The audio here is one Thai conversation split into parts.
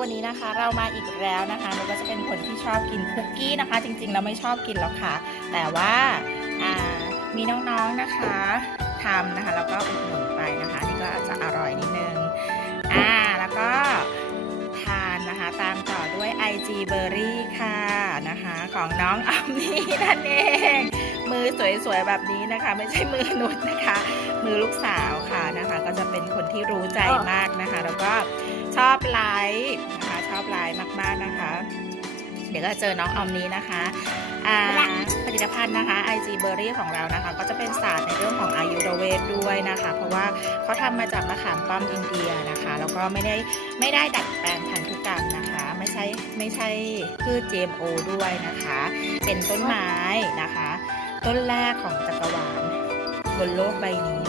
วันนี้นะคะเรามาอีกแล้วนะคะนุกก็จะเป็นคนที่ชอบกินคุกกี้นะคะ จริงๆเราไม่ชอบกินหรอกค่ะ แต่ว่าามีน้องๆนะคะทำนะคะ แล้วก็อุดหนุนไปนะคะ นี่ก็อาจจะอร่อยนิดนึงอ่าแล้วก็ทานนะคะตามต่อด้วย IG Berry ค่ะนะคะ ของน้องออมนี่นั่นเอง มือสวยๆแบบนี้นะคะ ไม่ใช่มือนุชนะคะ มือลูกสาวค่ะนะคะ ก็จะเป็นคนที่รู้ใจมากนะคะ แล้วก็ ชอบไลฟ์นะคะชอบไลฟ์มาก ๆ นะคะ เดี๋ยวก็เจอน้องออมนี้นะคะอ่าผลิตภัณฑ์นะคะ IG Berry ของเรานะคะ ก็จะเป็นศาสตร์ในเรื่องของอายุรเวทด้วยนะคะ เพราะว่าเขาทำมาจากมะขามป้อมอินเดียนะคะ แล้วก็ไม่ได้ไม่ได้ดัดแปลงพันธุกรรมนะคะ ไม่ใช่ไม่ใช่พืช GMO ด้วยนะคะ เป็นต้นไม้นะคะ ต้นแรกของจักรวาลบนโลกใบนี้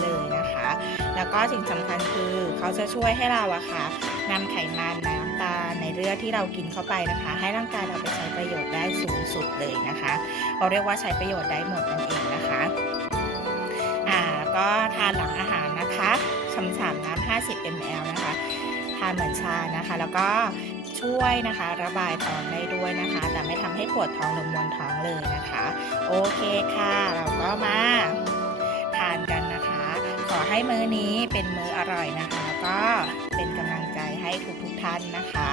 แล้วก็สิ่งสำคัญคือเขาจะช่วยให้เราอะค่ะนำไขมันน้ำตาลในเลือดที่เรากินเข้าไปนะคะ ให้ร่างกายเราไปใช้ประโยชน์ได้สูงสุดเลยนะคะเราเรียกว่าใช้ประโยชน์ได้หมดนั่นเองนะคะอ่าแล้วก็ทานหลังอาหารนะคะชำฉ่ำน้ำ50 ml นะคะทานเหมือนชานะคะ แล้วก็ช่วยนะคะระบายท้องได้ด้วยนะคะ แต่ไม่ทำให้ปวดท้องหรือมวนท้องเลยนะคะ โอเคค่ะ เราก็มา ให้มื้อนี้เป็นมื้ออร่อยนะคะแล้วก็เป็นกำลังใจให้ทุกๆทท่านนะคะ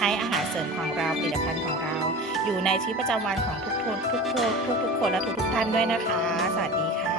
ให้อาหารเสริมของเราผลิตภัณฑ์ของเรา อยู่ในชีวิตประจำวันของทุกทุกทุกทุกทุกๆคนและทุกๆท่านด้วยนะคะ สวัสดีค่ะ